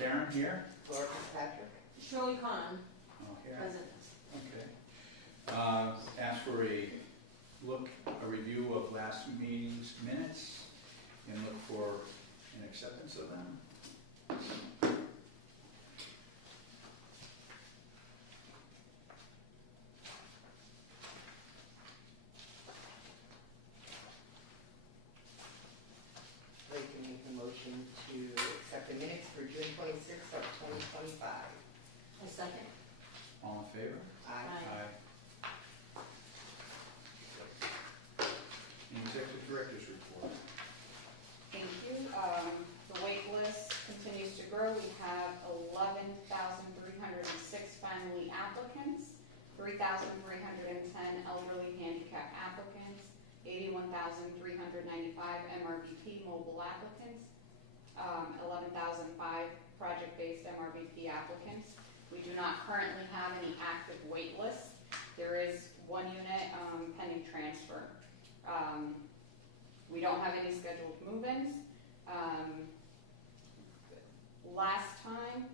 Karen here. Laura Fitzpatrick. Shirley Khan, Oh, here. present. Okay. Ask for a review of last meeting's minutes and look for an acceptance of them. I'd like to make a motion to accept the minutes for June 26th of 2025. A second. All in favor? Aye. The Executive Director's report. Thank you. The wait list continues to grow. We have 11,306 family applicants, 3,310 elderly handicap applicants, 81,395 MRVP mobile applicants, 11,005 project-based MRVP applicants. We do not currently have any active wait lists. There is one unit pending transfer. We don't have any scheduled move-ins. Last time,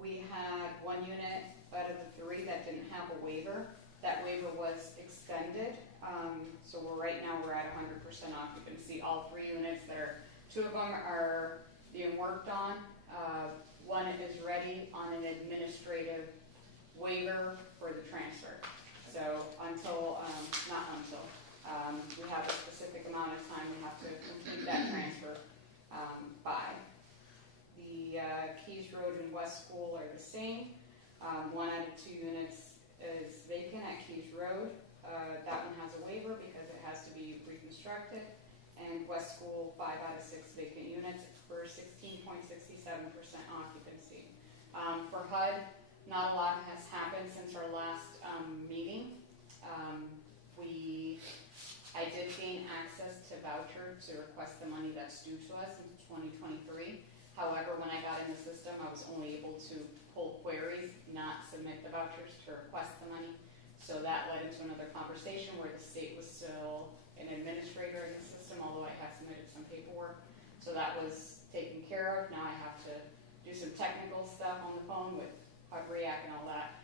we had one unit out of the three that didn't have a waiver. That waiver was extended, so we're at 100% occupancy. All three units, two of them are being worked on. One is ready on an administrative waiver for the transfer. So we have a specific amount of time we have to complete that transfer by. The Keys Road and West School are the same. One out of two units is vacant at Keys Road. That one has a waiver because it has to be reconstructed. And West School, 5 out of 6 vacant units for 16.67% occupancy. For HUD, not a lot has happened since our last meeting. I did gain access to voucher to request the money that's due to us in 2023. However, when I got in the system, I was only able to pull queries, not submit the vouchers to request the money. So that led into another conversation where the state was still an administrator in the system, although I have submitted some paperwork. So that was taken care of. Now I have to do some technical stuff on the phone with HUD-REAC and all that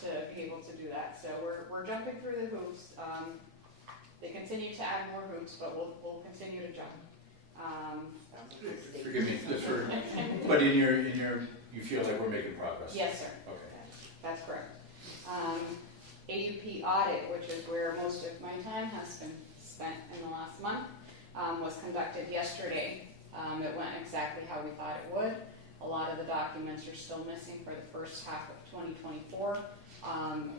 to be able to do that. So we're jumping through the hoops. They continue to add more hoops, but we'll continue to jump. Forgive me, but in your, you feel like we're making progress? Yes, sir. Okay. That's correct. AUP audit, which is where most of my time has been spent in the last month, was conducted yesterday. It went exactly how we thought it would. A lot of the documents are still missing for the first half of 2024.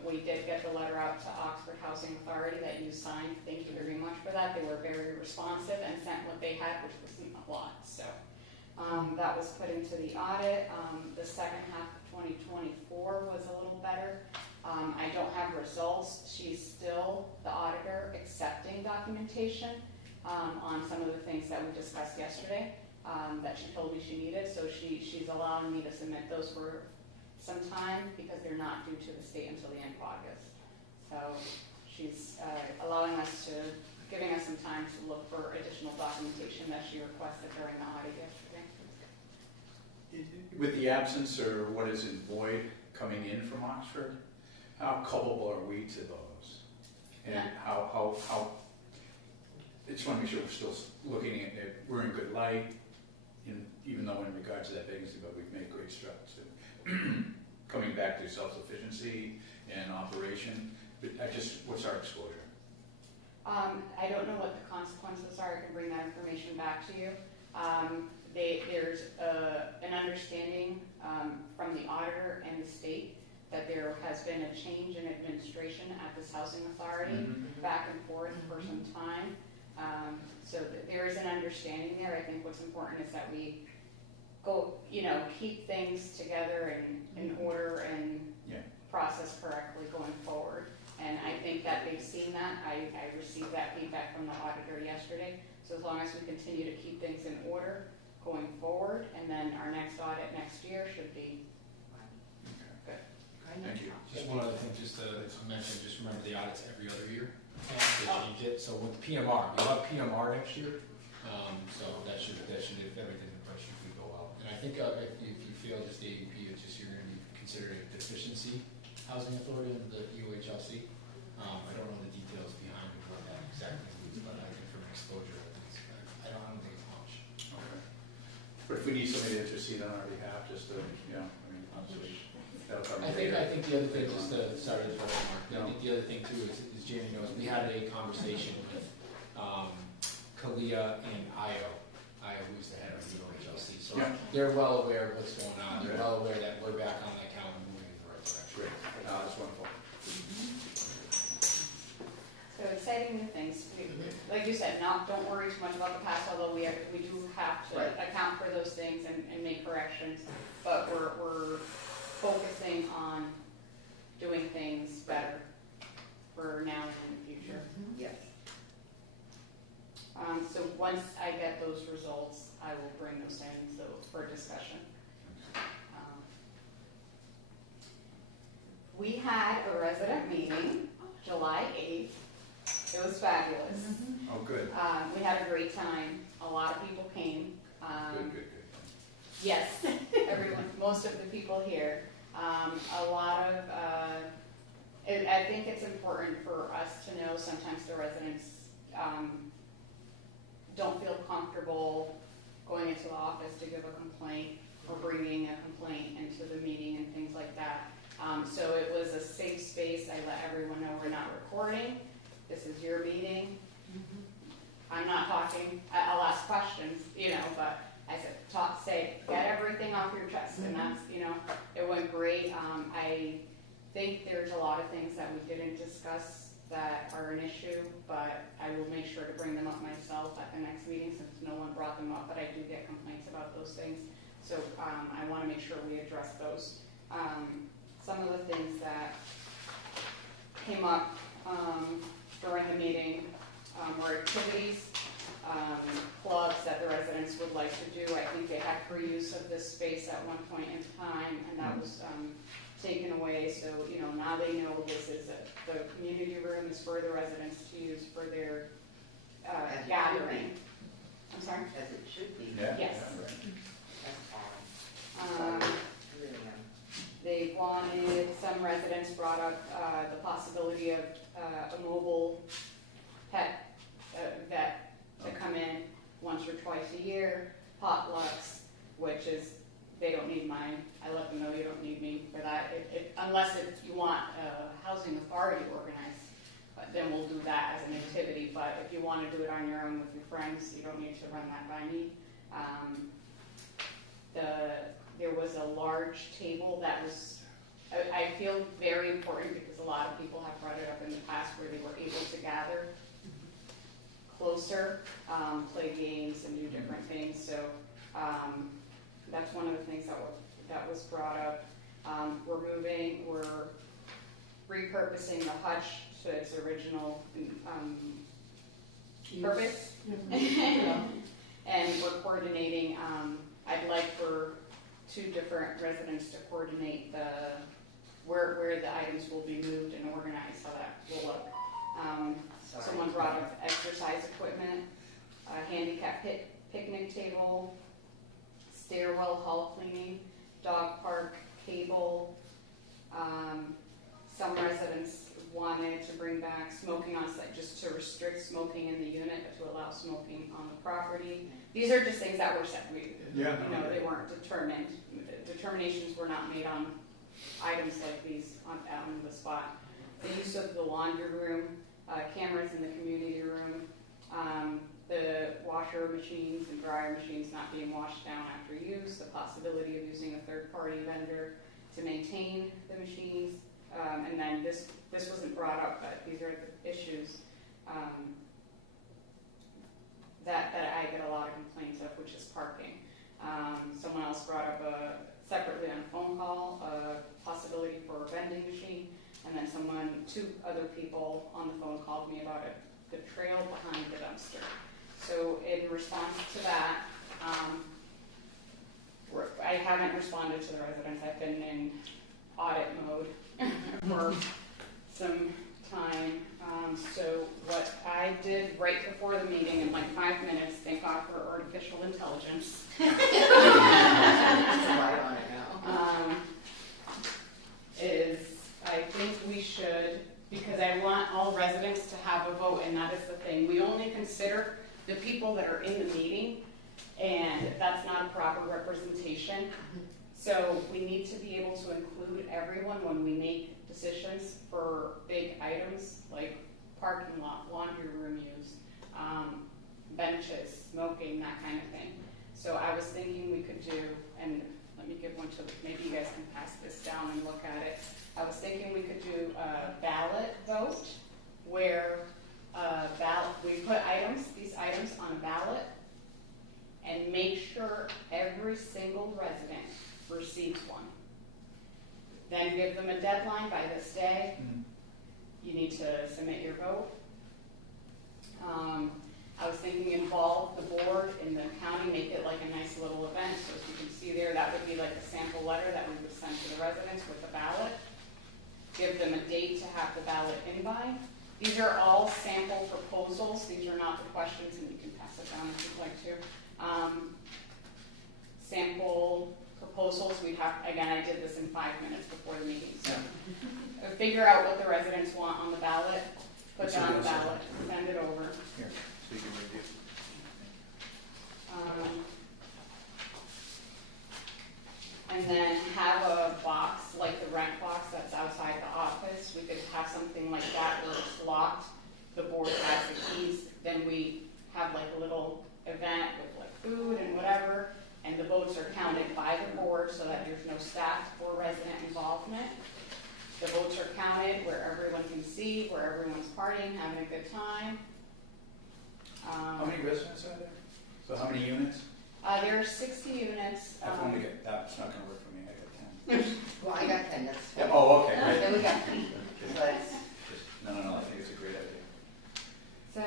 We did get the letter out to Oxford Housing Authority that you signed. Thank you very much for that. They were very responsive and sent what they had, which wasn't a lot. So that was put into the audit. The second half of 2024 was a little better. I don't have results. She's still, the auditor, accepting documentation on some of the things that we discussed yesterday that she told me she needed. So she's allowing me to submit those for some time because they're not due to the state until the end of August. So she's allowing us giving us some time to look for additional documentation that she requested during the audit yesterday. With the absence or what is in void coming in from Oxford, how culpable are we to those? And how I just want to make sure we're still looking at it, we're in good light, even though in regards to that vacancy, but we've made great strides. Coming back to self-sufficiency and operation, but what's our exposure? I don't know what the consequences are. I can bring that information back to you. There's an understanding from the auditor and the state that there has been a change in administration at this housing authority, back and forth for some time. So there is an understanding there. I think what's important is that we go, keep things together and in order and process correctly going forward. And I think that they've seen that. I received that feedback from the auditor yesterday. So as long as we continue to keep things in order going forward, and then our next audit next year should be good. Thank you. Just one other thing, just to mention, just remember the audit's every other year. They changed it. So with PMR, you'll have PMR next year. So that should, if everything's in place, should we go out. And I think if you feel just the AEP, it's just you're gonna be considered a deficiency housing authority under the UHLC. I don't know the details behind what that exactly means, but I think from exposure, I don't think it's much. Okay. But if we need somebody to intercede on our behalf, just to, you know, I mean, obviously, that'll come I think later. the other thing, just to, sorry to interrupt, Mark, I think the other thing too is Jamie knows, we had a conversation with, Kalia and Io, who's the head of the UHLC, so Yeah. they're well aware of what's going on, they're Okay. well aware that we're back on that calendar moving in the right direction. Great, that's wonderful. So exciting new things. Like you said, don't worry too much about the past, although we do have to Right. account for those things and make corrections. But we're focusing on doing things better for now and in the future. Yes. So once I get those results, I will bring those in for discussion. We had a resident meeting July 8th. It was fabulous. Oh, good, We had a great time. A lot of people came. good. Yes, everyone, most of the people here. A lot of, I think it's important for us to know sometimes the residents don't feel comfortable going into the office to give a complaint or bringing a complaint into the meeting and things like that. So it was a safe space. I let everyone know we're not recording. This is your meeting. I'm not talking. I'll ask questions, but I said, get everything off your chest. And that's, it went great. I think there's a lot of things that we didn't discuss that are an issue, but I will make sure to bring them up myself at the next meeting since no one brought them up, but I do get complaints about those things. So I want to make sure we address those. Some of the things that came up during the meeting were activities, clubs that the residents would like to do. I think they had free use of this space at one point in time, and that was taken away. So, now they know this is the community room is for the residents to use for their gathering. I'm sorry? As it should be. Yeah? Yes. Yeah, right. That's all. Really, They wanted, some residents brought up the possibility of a mobile pet vet to come in once or twice a year, potlucks, which is, they don't need mine. I let them know you don't need me for that, unless you want a housing authority organized, but then we'll do that as an activity. But if you want to do it on your own with your friends, you don't need to run that by me. There was a large table that was, I feel very important because a lot of people have brought it up in the past where they were able to gather closer, play games and do different things. So that's one of the things that was brought up. We're repurposing the hutch to its original purpose. And we're coordinating, I'd like for 2 different residents to coordinate where the items will be moved and organized, how that will look. Someone brought up exercise equipment, a handicap picnic table, stairwell hall cleaning, dog park, cable. Some residents wanted to bring back smoking on site, just to restrict smoking in the unit, but to allow smoking on the property. These are just things that were set. They weren't determined. Determinations were not made on items like these on the spot. The use of the laundry room, cameras in the community room, the washer machines and dryer machines not being washed down after use, the possibility of using a third-party vendor to maintain the machines, and then this wasn't brought up, but these are the issues that I get a lot of complaints of, which is parking. Someone else brought up separately on a phone call a possibility for a vending machine, and then 2 other people on the phone called me about the trail behind the dumpster. So in response to that, I haven't responded to the residents. I've been in audit mode for some time. So what I did right before the meeting in like 5 minutes, thank God for artificial intelligence, That's why I want to know. is I think we should, because I want all residents to have a vote, and that is the thing. We only consider the people that are in the meeting, and that's not a proper representation. So we need to be able to include everyone when we make decisions for big items like parking lot, laundry room use, benches, smoking, that kind of thing. So I was thinking we could do, and let me give one to, maybe you guys can pass this down and look at it. I was thinking we could do a ballot vote where we put these items on a ballot and make sure every single resident receives one. Then give them a deadline by this day. You need to submit your vote. I was thinking involve the board in the county, make it like a nice little event. So as you can see there, that would be like a sample letter that we would send to the residents with a ballot. Give them a date to have the ballot in by. These are all sample proposals. These are not the questions, and you can pass it down if you'd like to. Sample proposals. We'd have, again, I did this in 5 minutes before the meeting. So figure out what the residents want on the ballot, put it on the ballot, send it over. Here, so you can review. And then have a box, like the rent box that's outside the office. We could have something like that where it's locked. The board has the keys. Then we have like a little event with like food and whatever. And the votes are counted by the board so that there's no staff or resident involvement. The votes are counted where everyone can see, where everyone's partying, having a good time. How many residents are there? So how many units? There are 60 units. I've only got, that's not gonna work for me, I got 10. Well, I got 10, that's Yeah, fine. oh, okay, great. Then we got, Okay. but No, I think it's a great idea. So,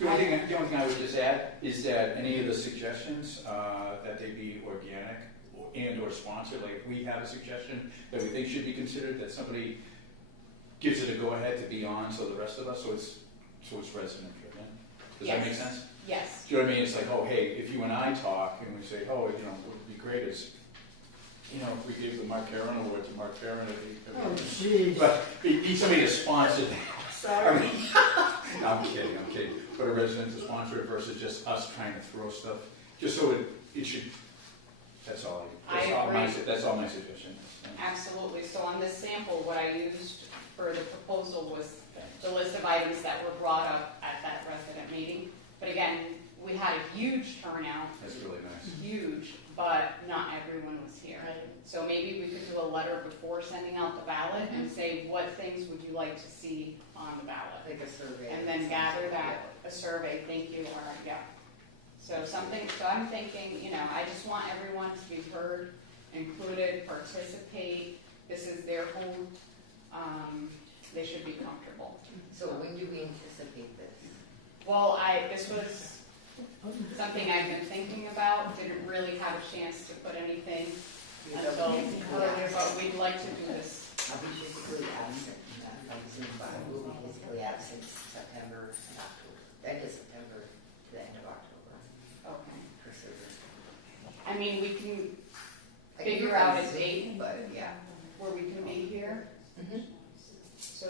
The only thing I would just add is that any of the suggestions, that they be organic and or sponsored, like if we have a suggestion that we think should be considered, that somebody gives it a go-ahead to be on, so the rest of us, so it's resident driven. Does that make Yes. sense? yes. Do you know what I mean? It's like, oh, hey, if you and I talk and we say, oh, what would be great is, if we gave the Mark Caron Award to Mark Caron, oh, jeez. but it needs somebody to sponsor that. Sorry. No, I'm kidding. But a resident to sponsor it versus just us trying to throw stuff, just so it should, that's all my suggestion. Absolutely. So on this sample, what I used for the proposal was the list of items that were brought up at that resident meeting. But again, we had a huge turnout, That's really nice. huge, but not everyone was here. So maybe we could do a letter before sending out the ballot and say, what things would you like to see on the ballot? Like a survey. And then gather that, a survey, thank you, or, yeah. So I'm thinking, I just want everyone to be heard, included, participate. This is their home. They should be comfortable. So when do we anticipate this? Well, this was something I've been thinking about, didn't really have a chance to put anything until earlier, but we'd like to do this. I'll be physically absent, like Zoom, but I will be physically absent September and October. End of September to the end of October Okay. for survey. I mean, we can I can figure do it out on a Zoom, date but yeah. where we can be here. Mm-hmm. So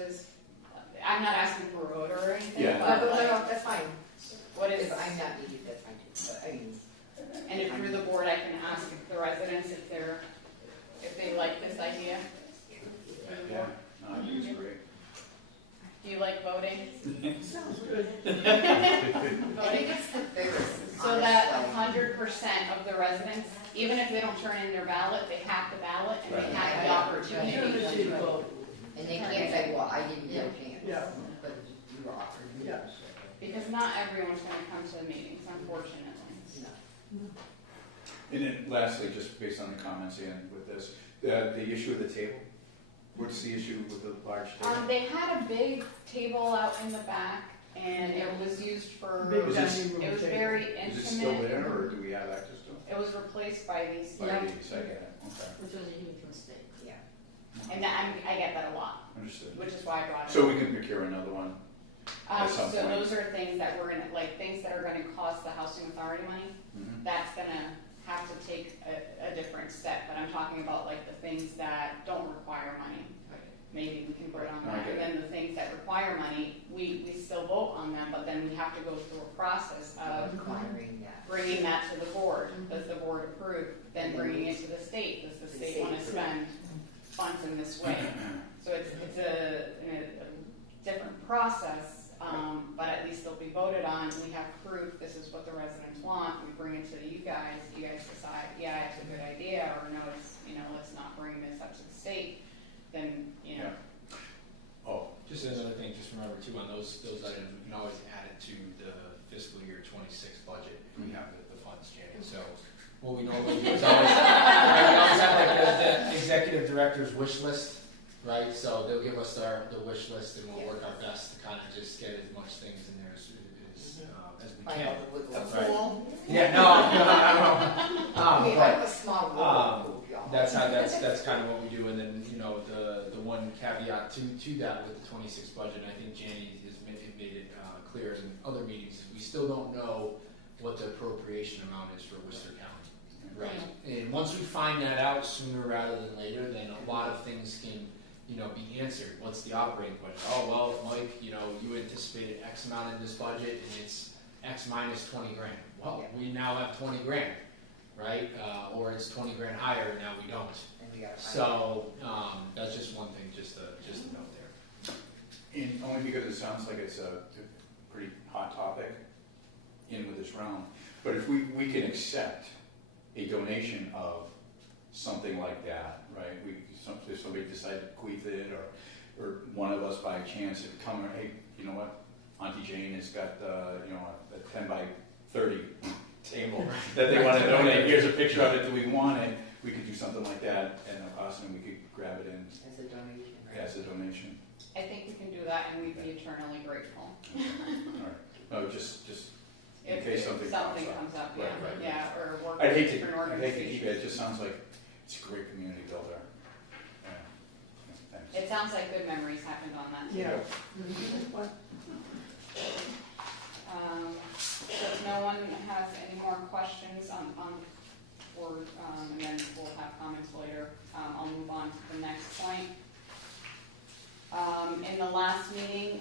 I'm not asking for a vote or anything, Yeah. but like, That's fine. what is, If I'm not needed, that's fine too, but I mean. and if through the board, I can ask the residents if they like this idea. Yeah, no, I think it's great. Do you like voting? Sounds good. I Voting? think it's the biggest. So that 100% of the residents, even if they don't turn in their ballot, they have the ballot and they have the opportunity. And they can't say, well, I didn't get a chance. Yeah. But you offered. Yeah. Because not everyone's going to come to the meetings, unfortunately. No. And then lastly, just based on the comments in with this, the issue of the table. What's the issue with the large table? They had a big table out in the back, and it was used for. Big Was this- dining room It was table. very Is it still intimate. there, or do we have access to it? It was replaced by these. By the second, okay, Which was a huge mistake. Yeah. And I get that a lot, understood. which is why I brought it. So we can procure another one at some So point. those are things that we're gonna, like, things that are gonna cost the housing authority money, Mhm. that's gonna have to take a different step, but I'm talking about like the things that don't require money. Maybe we can vote on that, Okay. and then the things that require money, we still vote on them, but then we have to go through a process of Requiring that. bringing that to the board. Does the board approve? Then bringing it to the state. Does the state want to spend funds in this way? So it's a different process, but at least they'll be voted on. We have proof, this is what the residents want. We bring it to you guys decide, yeah, it's a good idea, or no, it's, let's not bring this up to the state. Then, Yeah. Oh, Just another thing, just remember too, on those items, we can always add it to the fiscal year 26 budget if we have the funds, Jenny. So what we normally do is always, we always have like the executive director's wish list, right? So they'll give us the wish list and we'll work our best to kind of just get as much things in there as we Like can. all the woodwork. Right. Pool. Yeah, no. We But have a small woodwork pool, y'all. that's kind of what we do, and then the one caveat to that with the 26 budget, and I think Janie has made it clear in other meetings, is we still don't know what the appropriation amount is for Worcester County, right? And once we find that out sooner rather than later, then a lot of things can be answered. What's the operating budget? Oh well, Mike, you anticipated X amount in this budget, and it's X minus 20 grand. Well, we now have 20 grand. Right? Or it's 20 grand higher, and now we don't. And we gotta find So that's just one thing, just a note there. and only because it sounds like it's a pretty hot topic in with this realm. But if we can accept a donation of something like that, right? If somebody decided to bequeath it, or one of us by chance had come, hey, you know what? Auntie Jane has got a 10 by 30 table that they want to donate. Here's a picture of it. Do we want it? We could do something like that, and we could grab it in as a donation. as a donation. I think we can do that, and we'd be eternally grateful. All right. No, just in If case something comes up, Right, right. yeah, or work I'd with hate to different keep organizations. it. It just sounds like it's a great community builder. Yeah. Thanks. It sounds like good memories happened on that too. Yeah. So if no one has any more questions and then we'll have comments later, I'll move on to the next point. In the last meeting,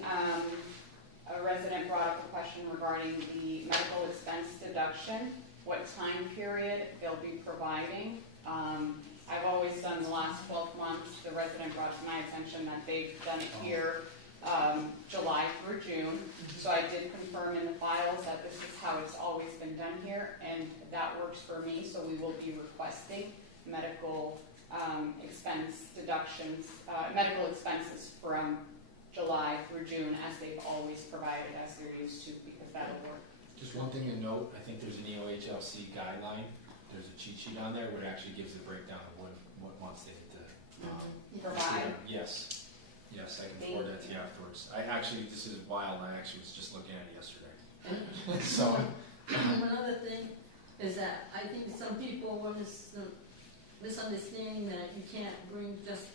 a resident brought up a question regarding the medical expense deduction, what time period they'll be providing. I've always done the last 12 months. The resident brought to my attention that they've done it here July through June. So I did confirm in the files that this is how it's always been done here, and that works for me. So we will be requesting medical expense deductions, medical expenses from July through June, as they've always provided, as they're used to, because that'll work. Just one thing to note, I think there's an EOHLC guideline. There's a cheat sheet on there where it actually gives a breakdown of what months they have to Provide. Yes, I can forward that to you afterwards. This is wild, I actually was just looking at it yesterday. So, One other thing is that I think some people were misunderstanding that you can't bring just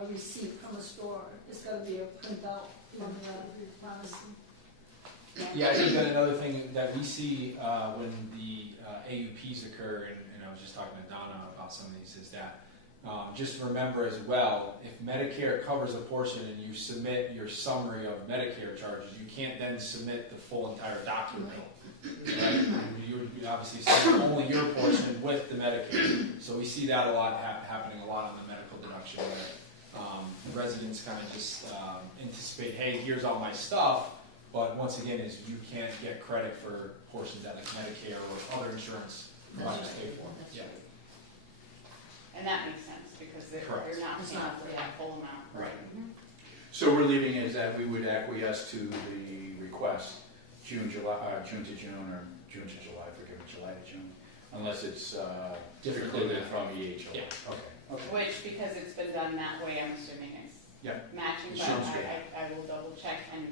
a receipt from a store. It's got to be a printout from the pharmacy. yeah, I think that another thing that we see when the AUPs occur, and I was just talking to Donna about some of these, is that just remember as well, if Medicare covers a portion and you submit your summary of Medicare charges, you can't then submit the full entire doctor bill. Right? You would obviously submit only your portion with the Medicare. So we see that a lot happening a lot on the medical deduction, where residents kind of just anticipate, hey, here's all my stuff, but once again, is you can't get credit for portions that like Medicare or other insurance providers pay for. That's Yeah. right. And that makes sense, because they're Correct. not It's paying not for fair. that full amount. Right. Mhm. So we're leaving it as that we would acquiesce to the request, June to June, or June to July, forgive me, July to June, unless it's Different precluded than that. from EHO. Yeah. Okay. Which, because it's been done that way, I'm assuming it's Yeah. matching, but Sounds good. I will double check, and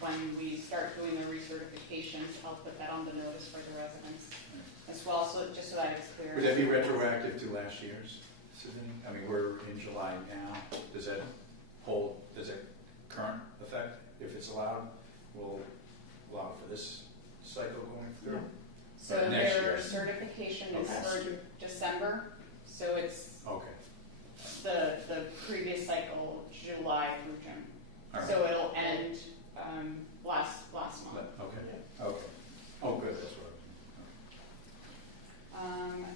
when we start doing the recertifications, I'll put that on the notice for the residents as well, so just so that it's clear. Would that be retroactive to last year's, Sydney? I mean, we're in July now. Does that current effect if it's allowed? will allow for this cycle going through? So Next their year. certification is Okay. for December, so it's Okay, the previous cycle, July through June. all right. So it'll end, last month. Okay. Oh, good, that's what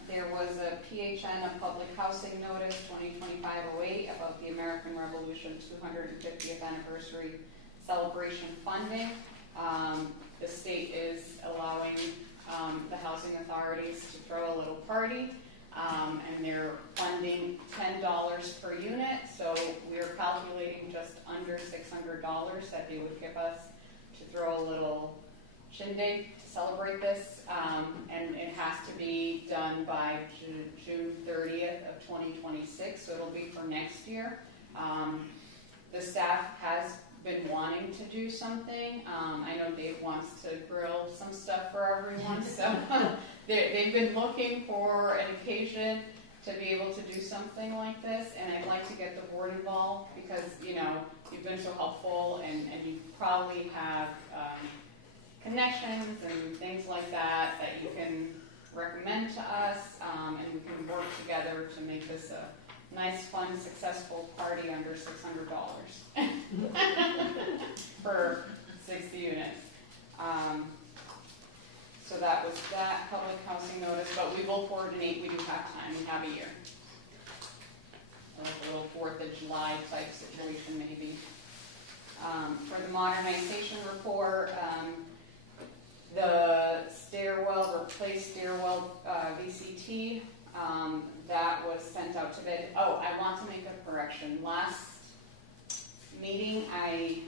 There was a PHN, a public housing notice, 2025-08, about the American Revolution 250th anniversary celebration funding. The state is allowing the housing authorities to throw a little party, and they're funding $10 per unit, so we're calculating just under $600 that they would give us to throw a little shindig to celebrate this, and it has to be done by June 30th of 2026, so it'll be for next year. The staff has been wanting to do something. I know Dave wants to grill some stuff for everyone, so they've been looking for an occasion to be able to do something like this, and I'd like to get the board involved because, you know, you've been so helpful and you probably have connections and things like that that you can recommend to us, and we can work together to make this a nice, fun, successful party under $600 for 60 units. So that was that public housing notice, but we will coordinate, we do have time, we have a year. A little 4th of July type situation maybe. For the modernization report, the stairwell, replaced stairwell VCT, that was sent out to bid. Oh, I want to make a correction. Last meeting, I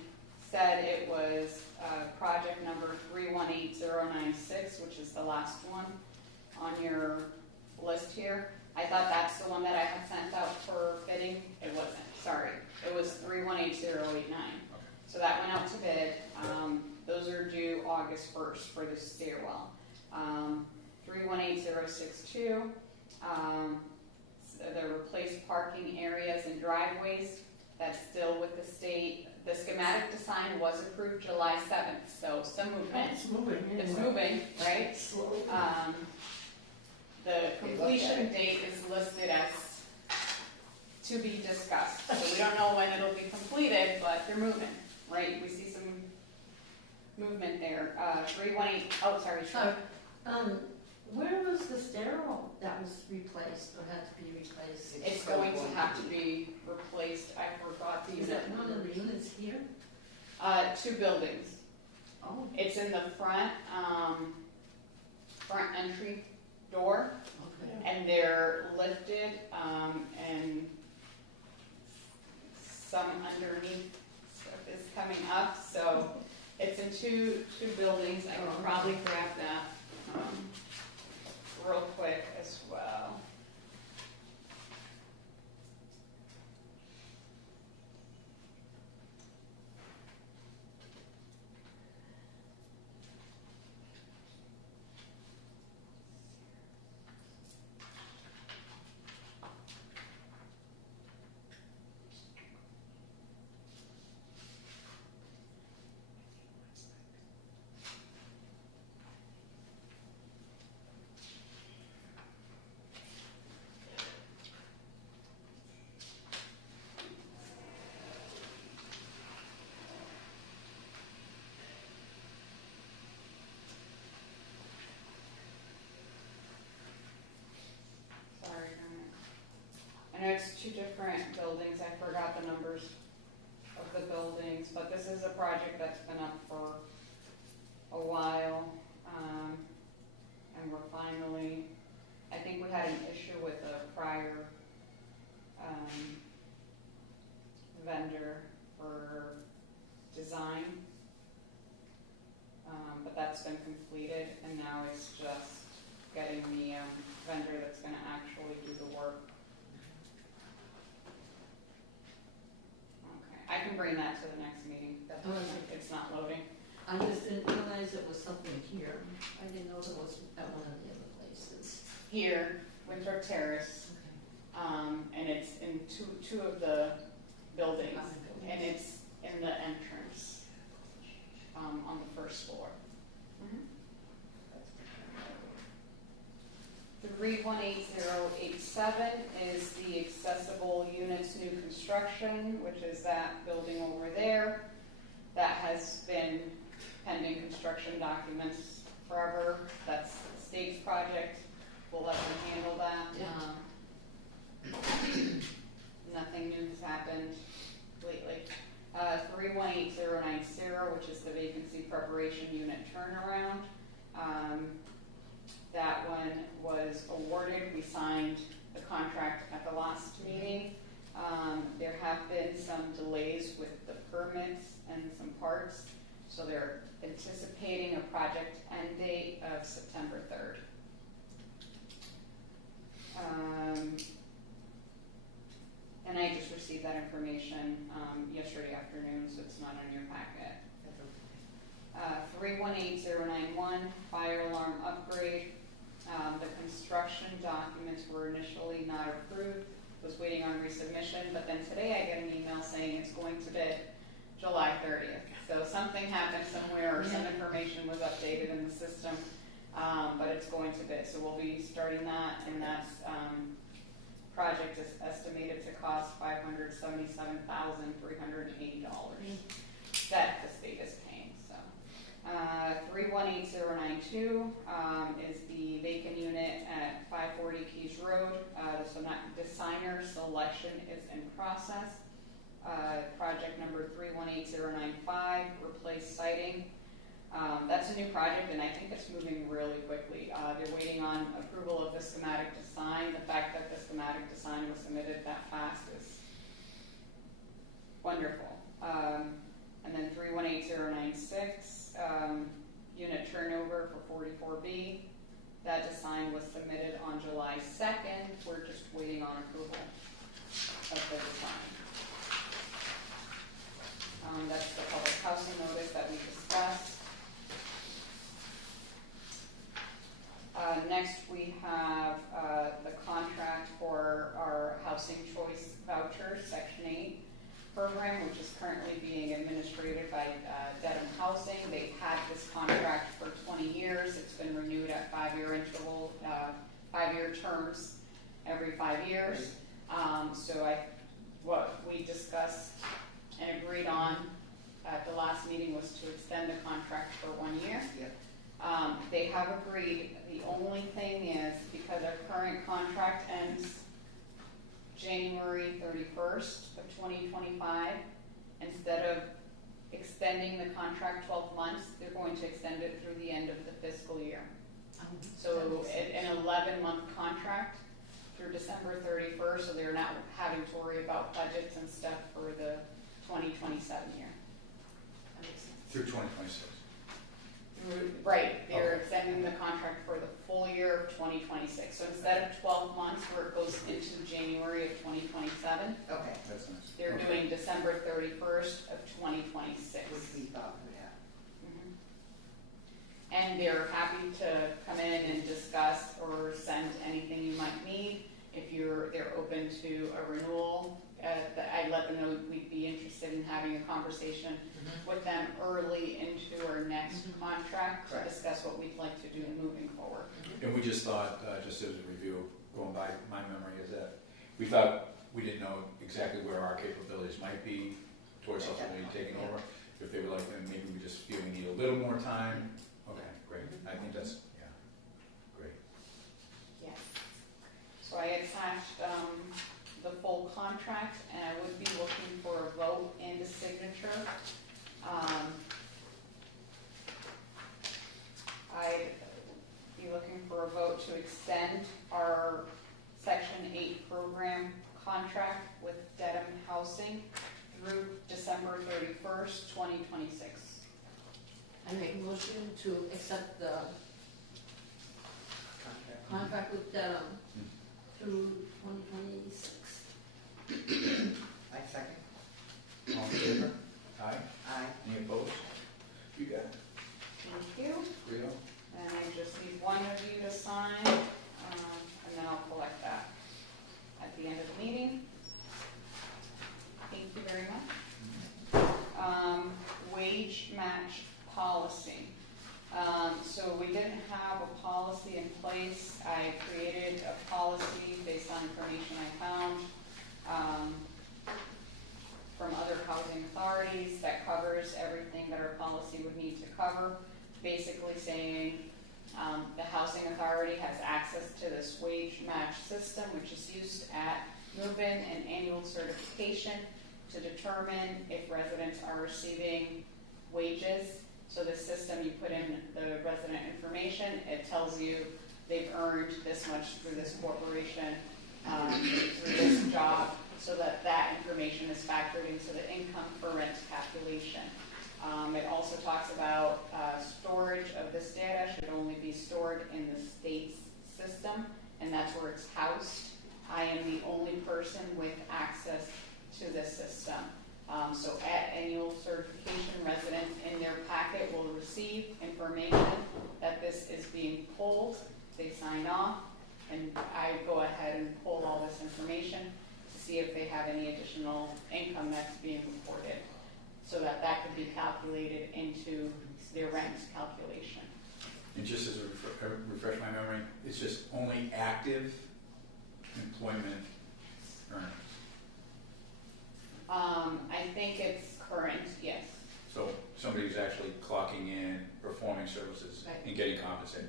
said it was project number 318096, which is the last one on your list here. I thought that's the one that I had sent out for bidding. It wasn't, sorry. It was 318089. So that went out to bid. Those are due August 1st for the stairwell. 318062, the replaced parking areas and driveways, that's still with the state. The schematic design was approved July 7th, so some movement. It's moving. It's moving, right? Slowly. The completion date is listed as to be discussed. So we don't know when it'll be completed, but they're moving, right? We see some movement there. 318, oh, sorry. So, where was the stairwell that was replaced or had to be replaced? It's going to have to be replaced. I forgot the Is unit. that one of the units here? 2 buildings. Oh, It's in the front entry door, okay. and they're lifted, and some underneath stuff is coming up, so it's in two buildings. I can probably grab that real quick as well. Sorry, I know it's 2 different buildings. I forgot the numbers of the buildings, but this is a project that's been up for a while. And we're finally, I think we had an issue with a prior vendor for design. But that's been completed, and now it's just getting the vendor that's going to actually do the work. Okay, I can bring that to the next meeting. It's not loading. I just didn't realize it was something here. I didn't know it was at one of the other places. Here, Winthrop Terrace, and it's in two of the buildings, and it's in the entrance. on the first floor. 318087 is the accessible units new construction, which is that building over there. That has been pending construction documents forever. That's the state's project. We'll let them handle that. Nothing new has happened lately. 318090, which is the vacancy preparation unit turnaround. That one was awarded. We signed the contract at the last meeting. There have been some delays with the permits and some parts, so they're anticipating a project end date of September 3rd. And I just received that information yesterday afternoon, so it's not on your packet. 318091, fire alarm upgrade. The construction documents were initially not approved, was waiting on resubmission, but then today I get an email saying it's going to bid July 30th. So something happened somewhere, or some information was updated in the system, but it's going to bid. So we'll be starting that, and that's project is estimated to cost $577,380 that the state is paying. So 318092 is the vacant unit at 540 Keys Road. So designer selection is in process. Project number 318095, replace siding. That's a new project, and I think it's moving really quickly. They're waiting on approval of the schematic design. The fact that the schematic design was submitted that fast is wonderful. And then 318096, unit turnover for 44B. That design was submitted on July 2nd. We're just waiting on approval of the design. That's the public housing notice that we discussed. Next, we have the contract for our Housing Choice Vouchers, Section 8 program, which is currently being administered by Dedham Housing. They've had this contract for 20 years. It's been renewed at 5-year interval, 5-year terms every 5 years. What we discussed and agreed on at the last meeting was to extend the contract for 1 year. Yep. They have agreed. The only thing is, because our current contract ends January 31st of 2025, instead of extending the contract 12 months, they're going to extend it through the end of the fiscal year. So an 11-month contract through December 31st, so they're not having to worry about budgets and stuff for the 2027 year. Through 2026. Right, they're extending the contract for the full year of 2026. So instead of 12 months where it goes into January of 2027, Okay. That's nice. they're Okay. doing December 31st of 2026. Which we thought, yeah. And they're happy to come in and discuss or send anything you might need. If they're open to a renewal, I let them know we'd be interested in having a conversation with them early into our next contract to Correct. discuss what we'd like to do moving forward. And we just thought, just as a review, going by my memory, is that we thought we didn't know exactly where our capabilities might be towards ultimately taking over. If they were like, then maybe we just feel we need a little more time. Okay, great. I think that's, yeah, great. Yes. So I attached the full contract, and I would be looking for a vote and a signature. I'd be looking for a vote to extend our Section 8 program contract with Dedham Housing through December 31st, 2026. I make a motion to accept the contract with Dedham through 2026. I second. All in favor? Aye. Aye. Any opposed? You got it. Thank you. Rito? And I just need one of you to sign, and then I'll collect that at the end of the meeting. Thank you very much. Wage match didn't have a policy in place. I created a policy based on information I found from other housing authorities that covers everything that our policy would need to cover. Basically saying the housing authority has access to this wage match system, which is used at move-in and annual certification to determine if residents are receiving wages. So the system, you put in the resident information, it tells you they've earned this much through this corporation, through this job, so that that information is factored into the income for rent calculation. It also talks about storage of this data should only be stored in the state's system, and that's where it's housed. I am the only person with access to this system. So at annual certification, residents in their packet will receive information that this is being pulled. They sign off, and I go ahead and pull all this information to see if they have any additional income that's being reported, so that that could be calculated into their rent calculation. And just as a refresh my memory, it's just only active employment earners. I think it's current, yes. So somebody who's actually clocking in, performing services, Right. and getting compensated.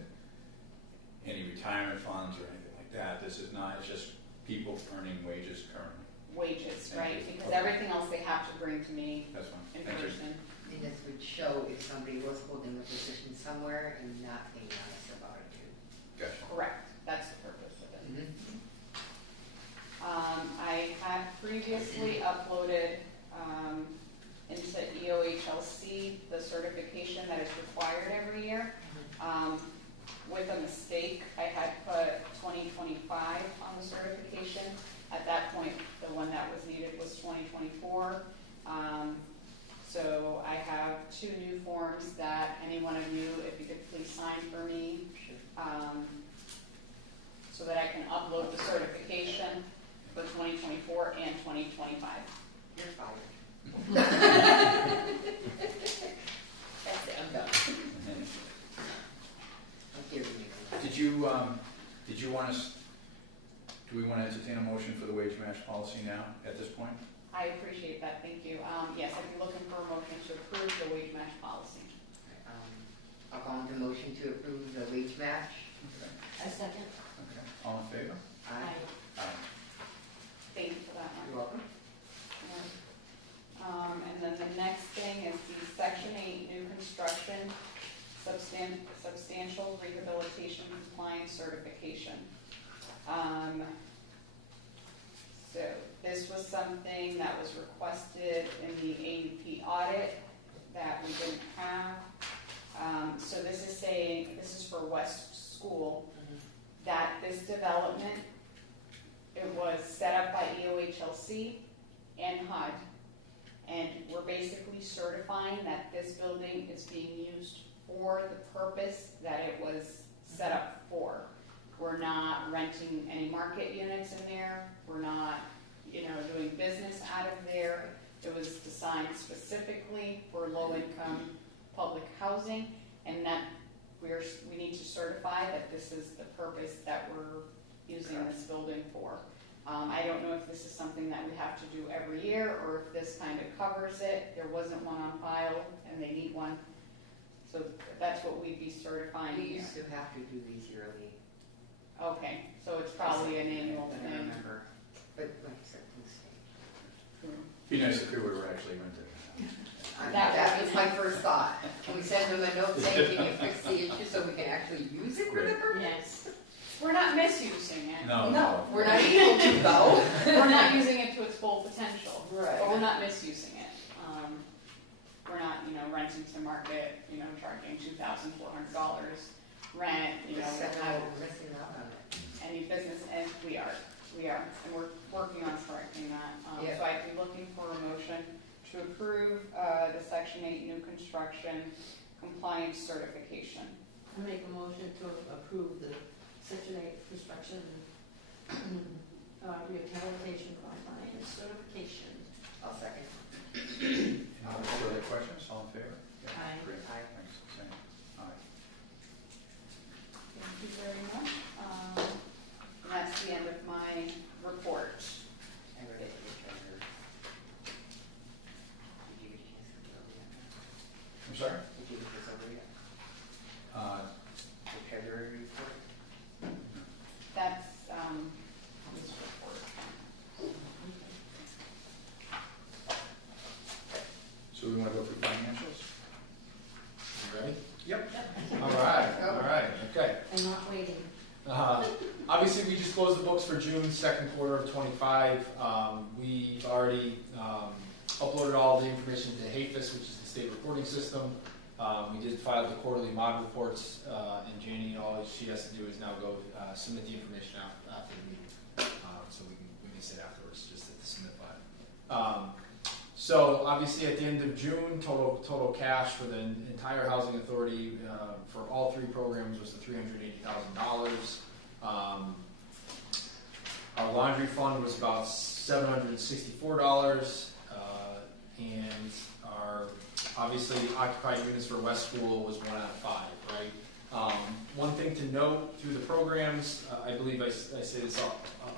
Any retirement funds or anything like that, this is not, it's just people earning wages currently. Wages, Thank right? you. Because everything else they have to bring to me That's fine. in Thank you. person. And this would show if somebody was holding a position somewhere and not being honest about it too. Gotcha. Correct. That's the purpose of it. Mm-hmm. I had previously uploaded into EOHLC the certification that is required every year. With a mistake, I had put 2025 on the certification. At that point, the one that was needed was 2024. So I have 2 new forms that any one of you, if you could please sign for me, so that I can upload the certification for 2024 and 2025. You're fired. That's it, I'm done. I'm giving you. Did you want us, do we want to entertain a motion for the wage match policy now, at this point? I appreciate that, thank you. Yes, I'd be looking for a motion to approve the wage match policy. I'll call into motion to approve the wage match. Okay. I second. Okay. All in favor? Aye. Aye. Thank you for that, You're Mark. welcome. And then the next thing is the Section 8 new construction substantial rehabilitation compliance certification. So this was something that was requested in the AUP audit that we didn't have. So this is saying, this is for West School, that this development, it was set up by EOHLC and HUD, and we're basically certifying that this building is being used for the purpose that it was set up for. We're not renting any market units in there, we're not, doing business out of there. It was designed specifically for low-income public housing, and that we need to certify that this is the purpose that we're using this building for. I don't know if this is something that we have to do every year, or if this kind of covers it. There wasn't one on file, and they need one. So that's what we'd be certifying We here. used to have to do these yearly. Okay, so it's probably an annual I don't thing. remember. But like I said, things change. Be nice if we were actually rented. That was my first thought. Can we send them a note saying, can you fix the issue so we can actually use it for the purpose? Yes. We're not misusing it. No, we're not able to though. We're not using it to its full potential. Right. But we're not misusing it. We're not, renting to market, charging $2,400 rent, Just said without we're missing out on it. any business, and we are, and we're working on correcting that. Yeah. So I'd be looking for a motion to approve the Section 8 new construction compliance certification. I make a motion to approve the Section 8 construction rehabilitation compliance certification. I'll second. Any further questions? All in favor? Yeah, Aye. Great. Aye. Thanks. Same. Aye. obviously, we just closed the books for June, second quarter of '25. We've already uploaded all the information to HAFIS, which is the state reporting system. We did file the quarterly mod reports, and Janie, all she has to do is now go submit the information out after the meeting. So we can sit afterwards, just hit the submit button. So obviously at the end of June, total cash for the entire housing authority for all three programs was the $380,000. Our laundry fund was about $764, and our obviously occupied units for West School was 1 out of 5, right? One thing to note through the programs, I believe I say this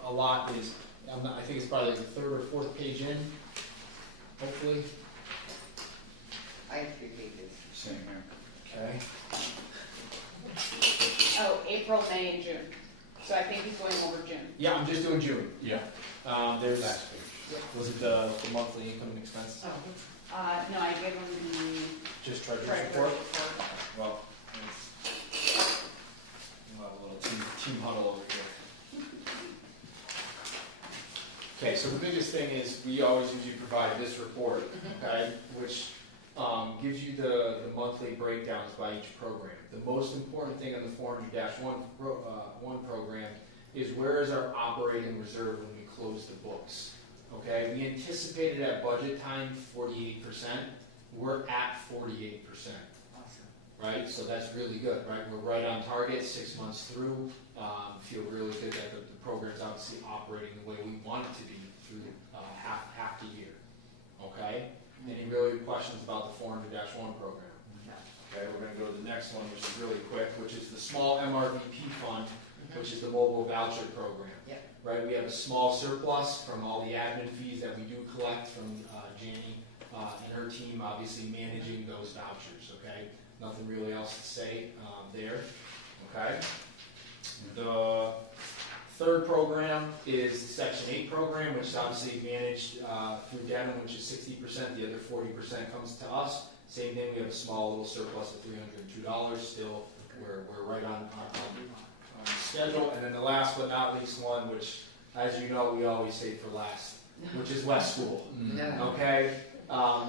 a lot, is I think it's probably like the 3rd or 4th page in. Hopefully. I have 3 pages. Same here. Okay. Oh, April, May, and June. So I think he's going over June. Yeah, I'm just doing June. Yeah. There's Last page. was it the monthly income and expense? No, I gave him Just the treasurer's treasurer's report. report. Well, we'll have a little team huddle over here. Okay, so the biggest thing is we always usually provide this report, okay, which gives you the monthly breakdowns by each program. The most important thing on the 400-1 program is where is our operating reserve when we close the books. Okay, we anticipated at budget time 48%. We're at 48%. Awesome. Right, so that's really good, right? We're right on target, 6 months through. Feel really good that the program's obviously operating the way we want it to be through half the year. Okay? Any really questions about the 400-1 program? No. Okay, we're going to go to the next one, which is really quick, which is the small MRVP fund, which is the mobile voucher program. Yep. Right, we have a small surplus from all the admin fees that we do collect from Janie and her team, obviously managing those vouchers. Okay, nothing really else to say there. Okay, the third program is the Section 8 program, which is obviously managed through Devon, which is 60%. The other 40% comes to us. Same thing, we have a small little surplus of $302. Still, we're right on schedule. And then the last but not least one, which, as you know, we always save for last, which is West School. No. Okay,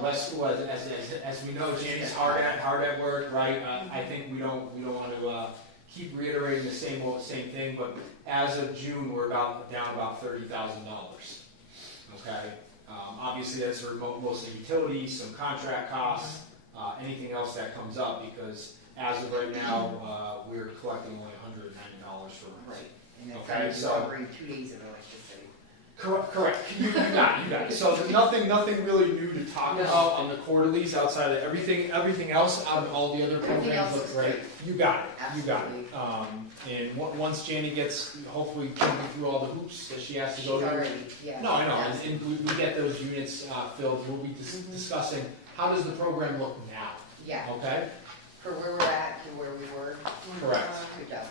West School, as we know, Janie's hard at work, right? I think we don't want to keep reiterating the same thing, but as of June, we're down about $30,000. Okay, obviously that's for mostly utilities, some contract costs, anything else that comes up, because as of right now, we're collecting only $190 for rent. Right. And that's Okay, so- covering 2 days of electricity. Correct. You got it. So there's nothing really new to talk about on the quarterlies outside of everything else on all the other Everything programs else look is great. great. You got it. Absolutely. And once Janie gets, hopefully, jumping through all the hoops that she has to She's go through. already, yeah. No, I know, Absolutely. and we get those units filled. We'll be discussing how does the program look now. Yeah, Okay. for where we're at to where we were. Correct. Good job.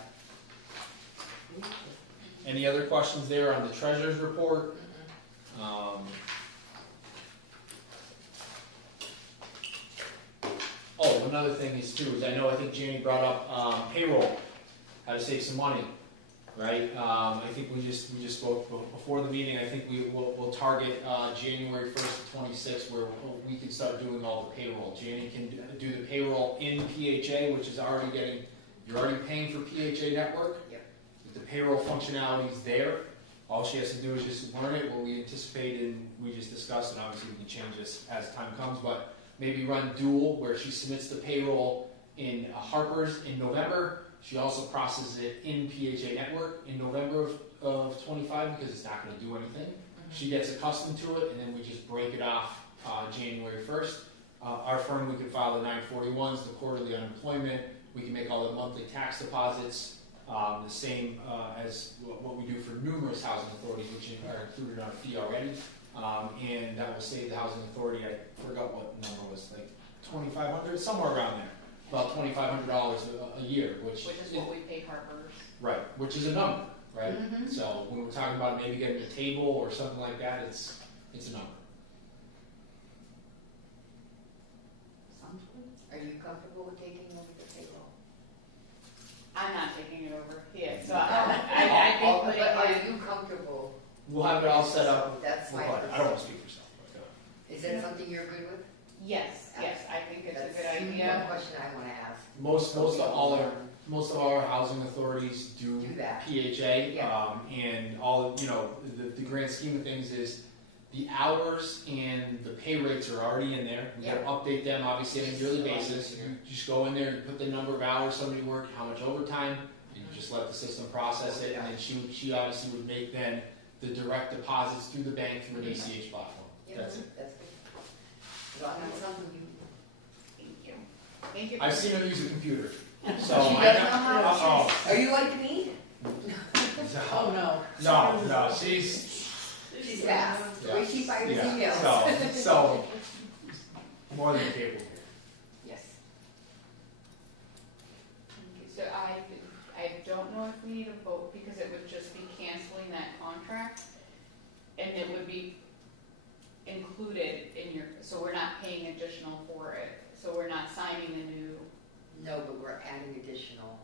Any other questions there on the treasurer's report? Oh, another thing is too, is I think Janie brought up payroll, how to save some money, right? I think we just spoke before the meeting. I think we'll target January 1st to 26th, where we can start doing all the payroll. Janie can do the payroll in PHA, which is you're already paying for PHA network. Yep. The payroll functionality is there. All she has to do is just learn it, what we anticipate, and we just discussed, and obviously we can change this as time comes, but maybe run dual, where she submits the payroll in Harper's in November. She also processes it in PHA Network in November of 25, because it's not going to do anything. She gets accustomed to it, and then we just break it off January 1st. Our firm, we can file the 941s, the quarterly unemployment. We can make all the monthly tax deposits, the same as what we do for numerous housing authorities, which are included on a fee already. And that will save the housing authority, I forgot what number was, like $2,500, somewhere around there. About $2,500 a year, which Which is what we pay Harper's. right, which is a number, right? Mhm. So when we're talking about maybe getting a table or something like that, it's a number. Sounds good. Are you comfortable with taking over the payroll? I'm not taking it over. Yeah, so Oh, I think we'll have it all set up. So that's with my. HUD. I don't want to speak for myself, but Is that something you're good with? Yes, I think it's a good That's idea. one question I wanna ask. most of our housing authorities do Do that. PHA, Yeah. and all, you know, the grand scheme of things is the hours and the pay rates are already in there. We gotta update them obviously on a yearly basis. You just go in there and put the number of hours somebody worked, how much overtime, and you just let the system process it, and then she obviously would make then the direct deposits through the bank through an ACH platform. Yeah, That's it. That's good. So I know something you. Thank you. Thank you. I've seen her use a computer, so She I doesn't know how oh, Are you like me? Oh, no. no, she's She's fast. The way she fires yeah, emails. so more than capable. Yes. So I don't know if we need a vote because it would just be canceling that contract and it would be included in your, so we're not paying additional for it. So we're not signing a new, No, but we're adding additional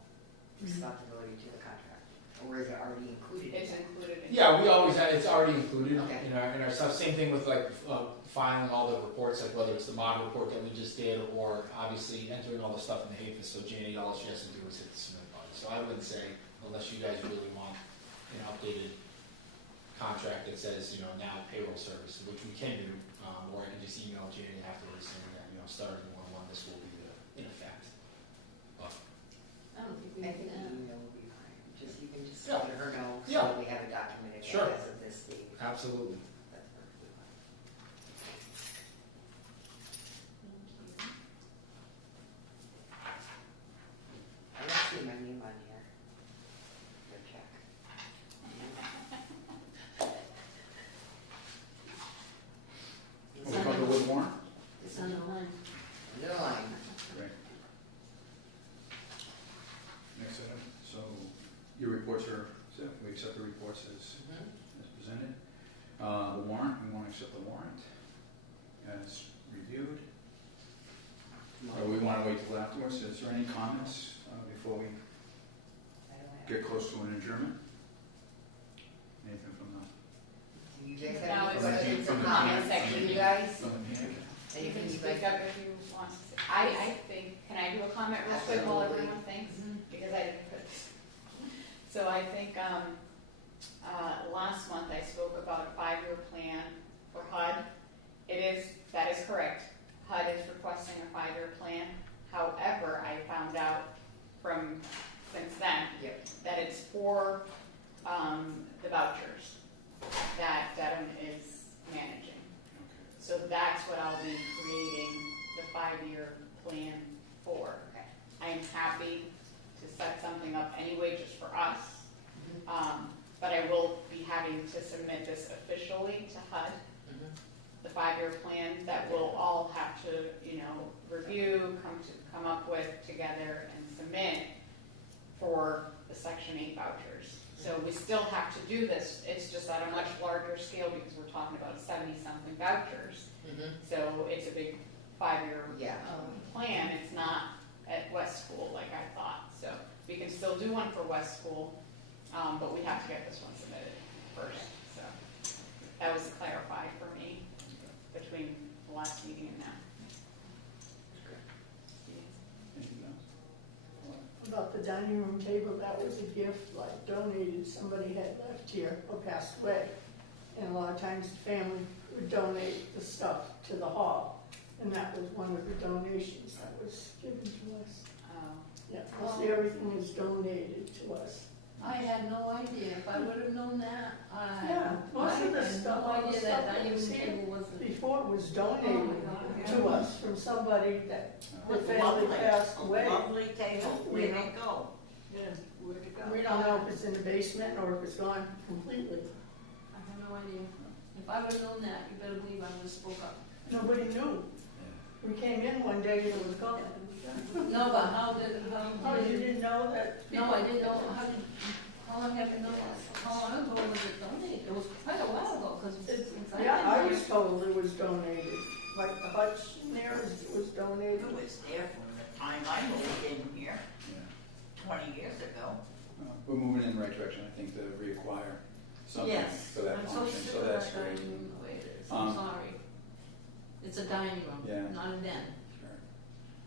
responsibility to the contract. Or is it already included? it's included in. Yeah, we always have, it's already included Okay. in our stuff. Same thing with like filing all the reports, like whether it's the model report that we just did, or obviously entering all the stuff in the HAFIS. So Janie, all she has to do is hit the submit button. So I wouldn't say, unless you guys really want an updated contract that says, you know, now payroll service, which we can do, or I can just email Janie afterwards saying that, you know, starting 1/1, this will be in effect. But I don't think we I need think the that. email will be fine. Just, you can just Yeah. let her know so Yeah. that we have it documented Sure. as of this date. absolutely. That's perfectly fine. I don't see my name on here. Good check. We cover with warrant? It's on the line. Underline. Right. Next item, so your reports are set, we accept the reports as presented. The warrant, we want to accept the warrant as reviewed. Or we want to wait till afterwards, is there any comments before we I don't have. get close to an adjournment? Anything from Do you guys Now have it's any questions or from the comments, section. you guys? the meeting? You Anything can you speak guys? up if you want to say. I think, can I do a comment real quick while Absolutely. everyone thinks? Because I didn't put this. So I think, last month I spoke about a 5-year plan for HUD. That is correct. HUD is requesting a 5-year plan. However, I found out since then, Yep. that it's for, the vouchers that Dedham is managing. So that's what I'll be creating the 5-year plan for. Okay. I am happy to set something up anyway, just for us. But I will be having to submit this officially to HUD, the 5-year plan that we'll all have to, review, come up with together and submit for the Section 8 vouchers. So we still have to do this, it's just at a much larger scale because we're talking about 70-something vouchers. So it's a big 5-year Yeah. plan, it's not at West School like I thought. So we can still do one for West School, but we have to get this one submitted first. So that was clarified for me between the last meeting and now. Anything else? About the dining room table, that was a gift, like donated, somebody had left here or passed away. And a lot of times the family would donate the stuff to the hall, and that was one of the donations that was given to us. Yeah, most everything is donated to us. I had no idea. If I would have known that, Yeah, most of the I had stuff, no all the idea stuff that that dining was room here table wasn't. before it was Oh donated my God. to us from somebody that the What family lovely, passed a away. lovely table, where'd it go? Where'd it go? We don't know if it's in the basement or if it's gone completely. I have no idea. If I would have known that, you better believe I would have spoke up. Nobody knew. We came in one day and it was gone. No, but how did, Oh, you didn't know that? no, I didn't know, how long have you known, how long ago was it donated? It was quite a while ago, because since I've been Yeah, I here. was told it was donated. Like the hutch in there was donated. It was there from the time I moved in here, Yeah. 20 years ago. We're moving in the right direction, I think, to reacquire something Yes, for that I'm so function, sick so of that's that great. dining room the way it is, Um, I'm sorry. It's a dining room, Yeah. not a den.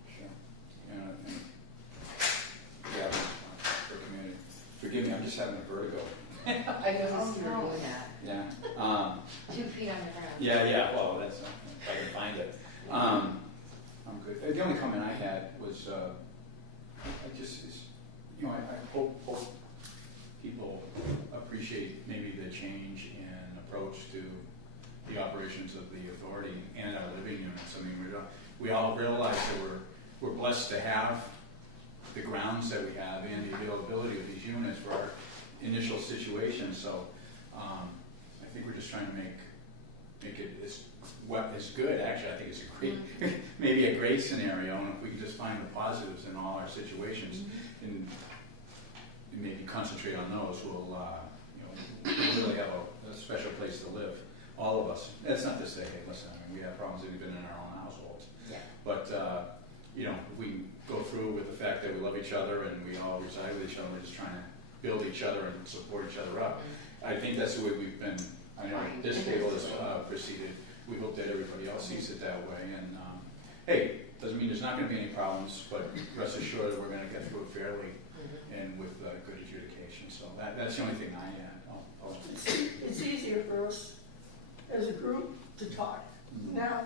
Sure. And, yeah, for community. Forgive me, I'm just having a vertigo. I noticed you were doing that. Yeah. 2 feet on the ground. Yeah, well, that's, if I can find it. I'm good. The only comment I had was, I just, you know, I hope people appreciate maybe the change in approach to the operations of the authority and our living units. I mean, we all realize that we're blessed to have the grounds that we have and the availability of these units for our initial situation. So I think we're just trying to make it as good. Actually, I think it's a great, maybe a great scenario. And if we can just find the positives in all our situations and maybe concentrate on those, we'll really have a special place to live. All of us. That's not to say, hey, listen, I mean, we have problems even in our own households. Yeah. But, if we go through with the fact that we love each other and we all reside with each other, we're just trying to build each other and support each other up. I think that's the way we've been, I know this table has proceeded. We hope that everybody else sees it that way. And, hey, doesn't mean there's not going to be any problems, but rest assured that we're going to get through it fairly and with good adjudication. So that's the only thing I had. It's easier for us as a group to talk now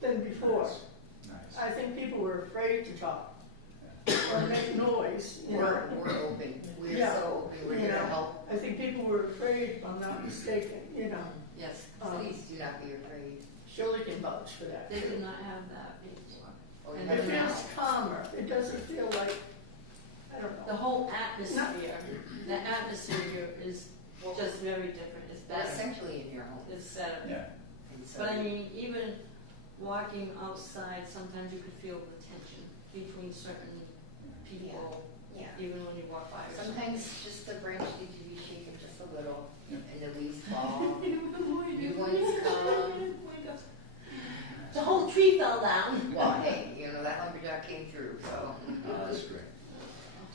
than before. Nice. I think people were afraid to talk or make noise, you know. We're open. We're Yeah. so open. We're You here to know, help. I think people were afraid, if I'm not mistaken, you know. Yes, Please do not be afraid. Shirley can vouch for that. they did not have that before. Oh, you And It never know. feels calmer. It doesn't feel like, I don't The know. whole atmosphere, the atmosphere here is just very different, it's We're better, essentially in your home. it's better. Yeah. And so But I mean, even walking outside, sometimes you could feel the tension between certain people, yeah. even when you walk by or something. Sometimes just the branch needs to be shaken just a little, Yeah. and the leaves fall. New ones come. The whole tree fell down. Well, hey, that lumberjack came through, so. That's great.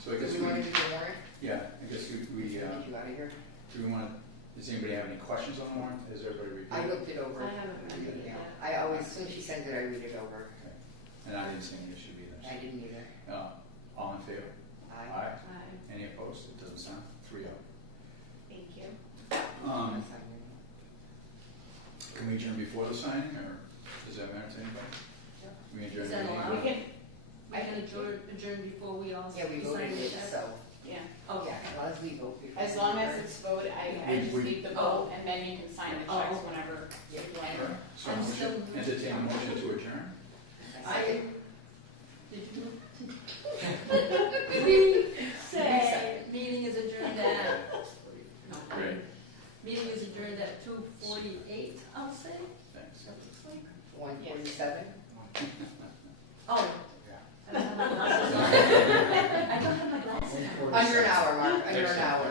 So I Do guess we want to do the warrant? yeah, I guess we Get you out of here. do we want to, does anybody have any questions on the warrant? Has everybody reviewed I it? looked it over. I haven't read it Yeah. yet. I always, as soon as she sends it, I read it over. And I didn't see any issue either. I didn't either. All in favor? I. Any opposed? It doesn't sound 3-0. Thank you. Can we adjourn before the signing, or does that matter to anybody? Can we adjourn? Is that the meeting? allowed? We can, I can adjourn before we all. Yeah, we sign voted the it, check. so, yeah, oh, yeah, as long as we vote before. as long as it's voted, I just We- need the vote, and then you can sign the Oh. checks whenever you like. Sure. So I'm motion- still- entertain a motion to adjourn? Did you? We say, meeting is adjourned at. No. Great, Meeting is adjourned at 2:48, I'll say. thanks. That looks like. 147? Oh. I don't have my glasses on. I don't have my glasses on. Under an hour, Mark, under an hour.